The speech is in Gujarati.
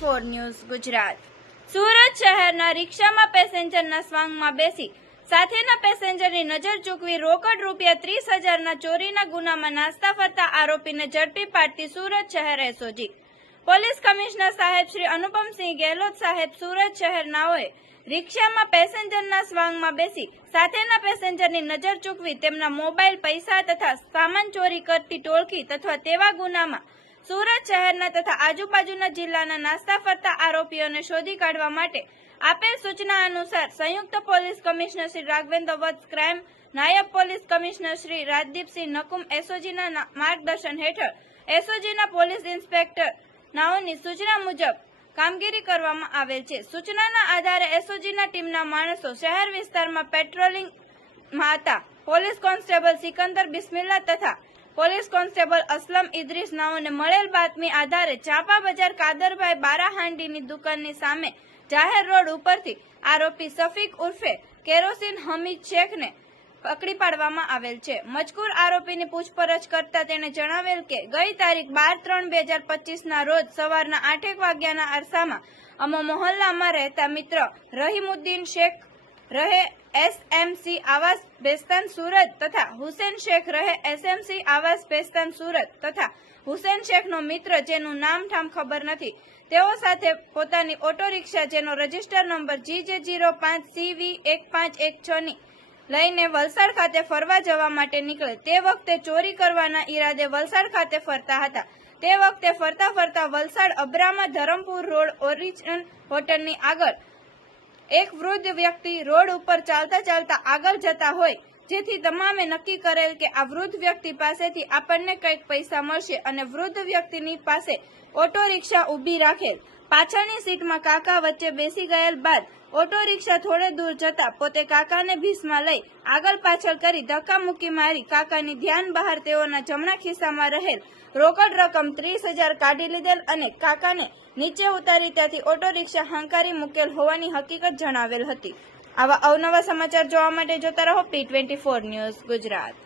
P24 news Gujarat. સુરત શહેરના રિક્ષામાં પેસેન્જરના સ્વાંગમાં બેસી સાથેના પેસેન્જરની નજર ચૂકવી રોકડ રૂપિયા 30,000ના ચોરીના ગુનામાં નાસ્તા ફરતા આરોપીને ઝડપી પાડતી સુરત શહેર એસઓજી પોલીસ કમિશનર સાહેબ શ્રી અનુપમસિંહ ગેહલોત સાહેબ સુરત શહેરનાઓએ રિક્ષામાં પેસેન્જરના સ્વાંગમાં બેસી સાથેના પેસેન્જરની નજર ચૂકવી તેમના મોબાઈલ, પૈસા તથા સામાન ચોરી કરતી ટોળકી તથા તેવા ગુનામાં સુરત શહેરના તથા આજુબાજુના જિલ્લાના નાસ્તા ફરતા આરોપીઓને શોધી કાઢવા માટે આપેલ સૂચના અનુસાર સંયુક્ત પોલીસ કમિશનર શ્રી રાઘવેન્દ્ર વત્સ ક્રાઇમ, નાયબ પોલીસ કમિશનર શ્રી રાજદીપસિંહ નકુમ એસઓજીના માર્ગદર્શન હેઠળ એસઓજીના પોલીસ ઇન્સ્પેક્ટર નાઓની સૂચના મુજબ કામગીરી કરવામાં આવેલ છે। સૂચનાના આધારે એસઓજીના ટીમના માણસો શહેર વિસ્તારમાં પેટ્રોલિંગમાં હતા। પોલીસ કોન્સ્ટેબલ સિકંદર બિસ્મિલ્લા તથા પોલીસ કોન્સ્ટેબલ અસલમ ઇદ્રીસ નાઓને મળેલ બાતમી આધારે ચાંપા બજાર કાદરભાઈ બારાહાંડીની દુકાનની સામે જાહેર રોડ ઉપરથી આરોપી સફીક ઉર્ફે કેરોસીન હમીદ શેખને પકડી પાડવામાં આવેલ છે। મજકૂર આરોપીની પૂછપરછ કરતા તેણે જણાવેલ કે ગઈ તારીખ 12/3/2025ના રોજ સવારના 8 વાગ્યાના અરસામાં અમો મોહલ્લામાં રહેતા મિત્ર રહીમુદ્દીન શેખ રહે એસએમસી આવાસ બેસ્તાન સુરત તથા હુસેન શેખ રહે એસએમસી આવાસ બેસ્તાન સુરત તથા હુસેન શેખનો મિત્ર જેનું નામ ઠામ ખબર નથી તેઓ સાથે પોતાની ઓટો રિક્ષા જેનો રજીસ્ટર નંબર GJ05CV1516 લઈને વલસાડ ખાતે ફરવા જવા માટે નીકળે તે વખતે ચોરી કરવાના ઈરાદે વલસાડ ખાતે ફરતા હતા। તે વખતે ફરતા ફરતા વલસાડ અબ્રામા ધરમપુર રોડ ઓરિજિનલ હોટલની આગળ એક વૃદ્ધ વ્યક્તિ રોડ ઉપર ચાલતા ચાલતા આગળ જતા હોય જેથી તમામે નક્કી કરેલ કે આ વૃદ્ધ વ્યક્તિ પાસેથી આપણને કંઈક પૈસા મળશે અને વૃદ્ધ વ્યક્તિની પાસે ઓટો રિક્ષા ઊભી રાખેલ પાછળની સીટમાં કાકા વચ્ચે બેસી ગયેલ બાદ ઓટો રિક્ષા થોડે દૂર જતા પોતે કાકાને ભીસમાં લઈ આગળ પાછળ કરી ધક્કા મૂકી મારી કાકાની ધ્યાન બહાર તેઓના જમણા ખિસ્સામાં રહેલ રોકડ રકમ 30,000 કાઢી લીધેલ અને કાકાને નીચે ઉતારી ત્યાંથી ઓટો રિક્ષા હંકારી મૂકેલ હોવાની હકીકત જણાવેલ હતી। આવા અવનવા સમાચાર જોવા માટે જોતા રહો P24 ન્યૂઝ ગુજરાત।